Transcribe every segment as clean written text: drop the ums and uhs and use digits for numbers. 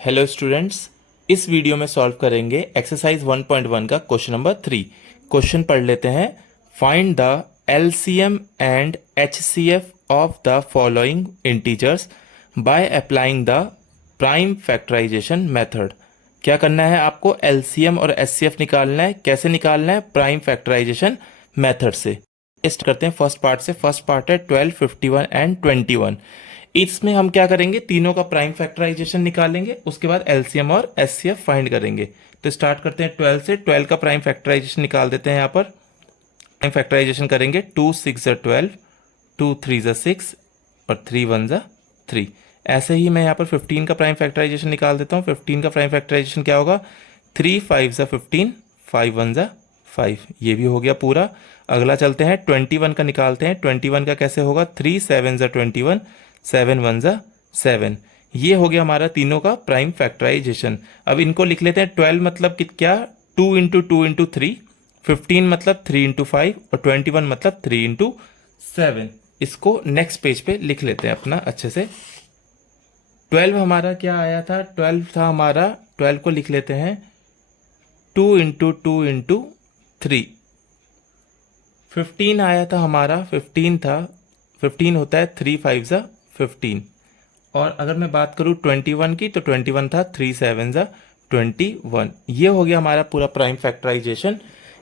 Hello students, इस video में solve करेंगे एक्सरसाइज 1.1 का क्वेश्चन नंबर 3। क्वेश्चन पढ़ लेते हैं। Find the LCM and HCF of the following integers by applying the prime factorisation method. क्या करना है आपको? एलसीएम और एचसीएफ निकालना है। कैसे निकालना है? प्राइम फैक्टराइजेशन मेथड से। टेस्ट करते हैं फर्स्ट पार्ट से। फर्स्ट पार्ट है 12, 51 एंड 21। इसमें हम क्या करेंगे? तीनों का प्राइम फैक्टराइजेशन निकालेंगे, उसके बाद एलसीएम और एचसीएफ फाइंड करेंगे। तो स्टार्ट करते हैं 12 से। 12 का प्राइम फैक्टराइजेशन निकाल देते हैं। यहाँ पर प्राइम फैक्टराइजेशन करेंगे। 2 6 12, 2 3 6 और 3 1 3। ऐसे ही मैं यहाँ पर 15 का प्राइम फैक्टराइजेशन निकाल देता हूँ। 15 का प्राइम फैक्टराइजेशन क्या होगा? 3 5 15, 5 1 5। ये भी हो गया पूरा। अगला चलते हैं 21 का निकालते हैं। 21 का कैसे होगा? 3 7 21, 7 1 7। ये हो गया हमारा तीनों का प्राइम फैक्टराइजेशन। अब इनको लिख लेते हैं। 12 मतलब क्या? 2 इंटू 2 इंटू 3। 15 मतलब 3 इंटू 5 और 21 मतलब 3 इंटू 7। इसको नेक्स्ट पेज पे लिख लेते हैं अपना अच्छे से। 12 हमारा क्या आया था? 12 था हमारा, 12 को लिख लेते हैं 2 इंटू 2 इंटू 3। 15 आया था हमारा, 15 था, 15 होता है 3 5 15। और अगर मैं बात करूं 21 की, तो 21 था 3 7 21। ये हो गया हमारा पूरा प्राइम फैक्टराइजेशन।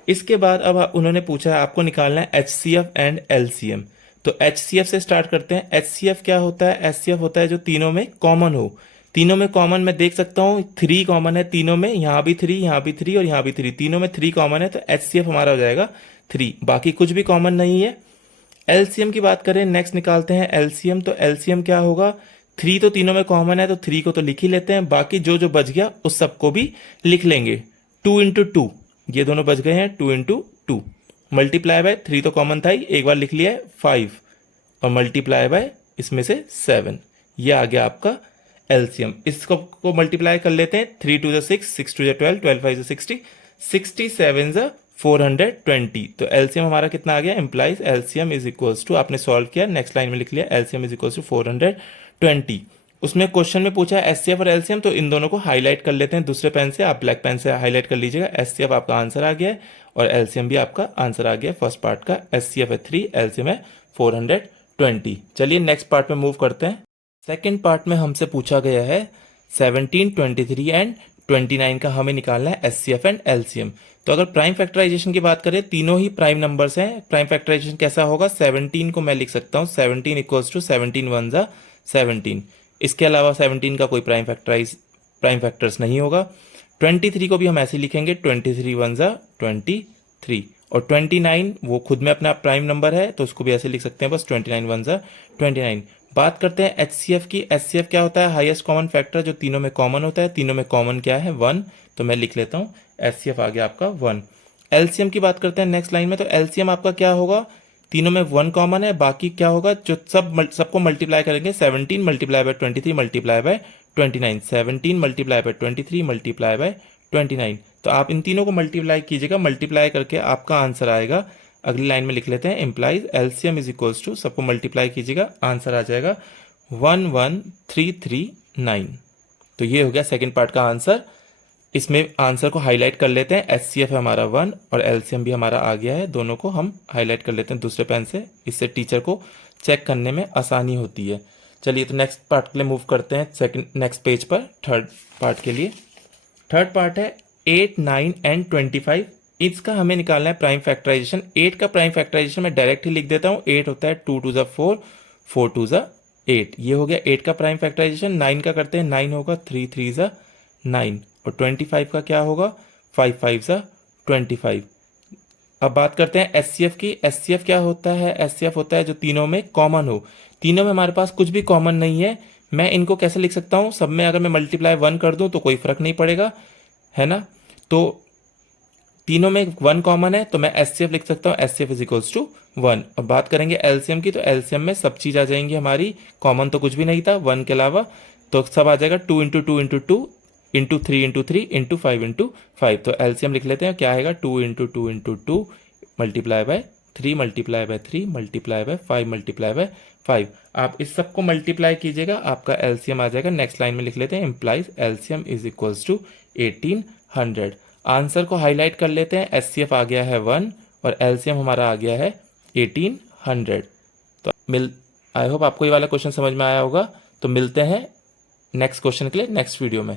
इसके बाद अब उन्होंने पूछा है आपको निकालना है एचसीएफ एंड एलसीएम। तो एचसीएफ से स्टार्ट करते हैं। एचसीएफ क्या होता है? एचसीएफ होता है जो तीनों में कॉमन हो। तीनों में कॉमन मैं देख सकता हूँ 3 कॉमन है तीनों में। यहाँ भी 3, यहाँ भी 3 और यहाँ भी 3। तीनों में 3 कॉमन है, तो एचसीएफ हमारा हो जाएगा 3। बाकी कुछ भी कॉमन नहीं है। एलसीएम की बात करें, नेक्स्ट निकालते हैं एलसीएम। तो एलसीएम क्या होगा? 3 तो तीनों में कॉमन है, तो 3 को तो लिख ही लेते हैं। बाकी जो जो बच गया उस सबको भी लिख लेंगे। 2 इंटू 2, ये दोनों बच गए हैं। 2 इंटू 2 मल्टीप्लाई बाय 3 तो कॉमन था ही, एक बार लिख लिया है 5 और मल्टीप्लाई बाय इसमें से 7। ये आ गया आपका एलसीएम। इसको को मल्टीप्लाई कर लेते हैं। 3 2 6, 6 2 12, 12 5 60, 67 420। तो एलसीएम हमारा कितना आ गया? Implies LCM is equals to, आपने सॉल्व किया, नेक्स्ट लाइन में लिख लिया एलसीएम इज इक्वल्स टू 420। उसमें क्वेश्चन में पूछा है एचसीएफ और एलसीएम, तो इन दोनों को हाईलाइट कर लेते हैं दूसरे पेन से। आप ब्लैक पेन से हाईलाइट कर लीजिएगा। एचसीएफ आपका आंसर आ गया है और एलसीएम भी आपका आंसर आ गया। फर्स्ट पार्ट का एचसीएफ है 3, एलसीएम है 420। चलिए नेक्स्ट पार्ट में मूव करते हैं। सेकेंड पार्ट में हमसे पूछा गया है 17, 23 एंड 29 का हमें निकालना है एचसीएफ एंड एलसीएम। तो अगर प्राइम फैक्टराइजेशन की बात करें, तीनों ही प्राइम नंबर्स हैं। प्राइम फैक्टराइजेशन कैसा होगा? 17 को मैं लिख सकता हूँ 17 इक्वल्स टू 17 1 17। इसके अलावा 17 का कोई प्राइम फैक्टर्स नहीं होगा। 23 को भी हम ऐसे लिखेंगे 23 1 23। और 29 वो खुद में अपना प्राइम नंबर है, तो उसको भी ऐसे लिख सकते हैं बस 29 1 29। बात करते हैं एचसीएफ की। एचसीएफ क्या होता है? हाईएस्ट कॉमन फैक्टर, जो तीनों में कॉमन होता है। तीनों में कॉमन क्या है? 1। तो मैं लिख लेता हूँ एचसीएफ आ गया आपका 1। एलसीएम की बात करते हैं नेक्स्ट लाइन में। तो एलसीएम आपका क्या होगा? तीनों में 1 कॉमन है, बाकी क्या होगा? जो सबको मल्टीप्लाई करेंगे। 17 multiply by 23 multiply by 29। 17 multiply by 23 multiply by 29। तो आप इन तीनों को मल्टीप्लाई कीजिएगा। मल्टीप्लाई करके आपका आंसर आएगा। अगली लाइन में लिख लेते हैं implies LCM is equals to, सबको मल्टीप्लाई कीजिएगा, आंसर आ जाएगा 11339। तो ये हो गया सेकंड पार्ट का आंसर। इसमें आंसर को हाईलाइट कर लेते हैं। एचसीएफ है हमारा 1 और एलसीएम भी हमारा आ गया है। दोनों को हम हाईलाइट कर लेते हैं दूसरे पेन से। इससे टीचर को चेक करने में आसानी होती है। चलिए तो नेक्स्ट पार्ट के लिए मूव करते हैं। नेक्स्ट पेज पर थर्ड पार्ट के लिए। थर्ड पार्ट है 8 9 एंड 25। इसका हमें निकालना है प्राइम फैक्टराइजेशन। 8 का प्राइम फैक्टराइजेशन मैं डायरेक्ट ही लिख देता हूँ। 8 होता है 2 2 4, 4 2 8। ये हो गया 8 का प्राइम फैक्टराइजेशन। 9 का करते हैं। 9 होगा 3 3 9 और 25 का क्या होगा? 5 5 25। अब बात करते हैं एचसीएफ की। एचसीएफ क्या होता है? एचसीएफ होता है जो तीनों में कॉमन हो। तीनों में हमारे पास कुछ भी कॉमन नहीं है। मैं इनको कैसे लिख सकता हूँ? सब में अगर मैं मल्टीप्लाई 1 कर दूं तो कोई फर्क नहीं पड़ेगा, है ना। तो तीनों में 1 कॉमन है, तो मैं एचसीएफ लिख सकता हूँ एचसीएफ इज इक्वल्स टू 1। अब बात करेंगे एलसीएम की। तो एलसीएम में सब चीज आ जाएंगी हमारी। कॉमन तो कुछ भी नहीं था 1 के अलावा, तो सब आ जाएगा 2 into 2 into 2 into 3 into 3 into 5 into 5। तो एलसीएम लिख लेते हैं, क्या आएगा? 2 into 2 into 2 multiply by 3 multiply by 3 multiply by 5 multiply by 5। आप इस सबको मल्टीप्लाई कीजिएगा, आपका एलसीएम आ जाएगा। नेक्स्ट लाइन में लिख लेते हैं, implies LCM is equals to 1800। Answer को हाईलाइट कर लेते हैं, एचसीएफ आ गया है 1 और एलसीएम हमारा आ गया है 1800। तो आई होप आपको ये वाला क्वेश्चन समझ में आया होगा। तो मिलते हैं नेक्स्ट क्वेश्चन के लिए नेक्स्ट वीडियो में।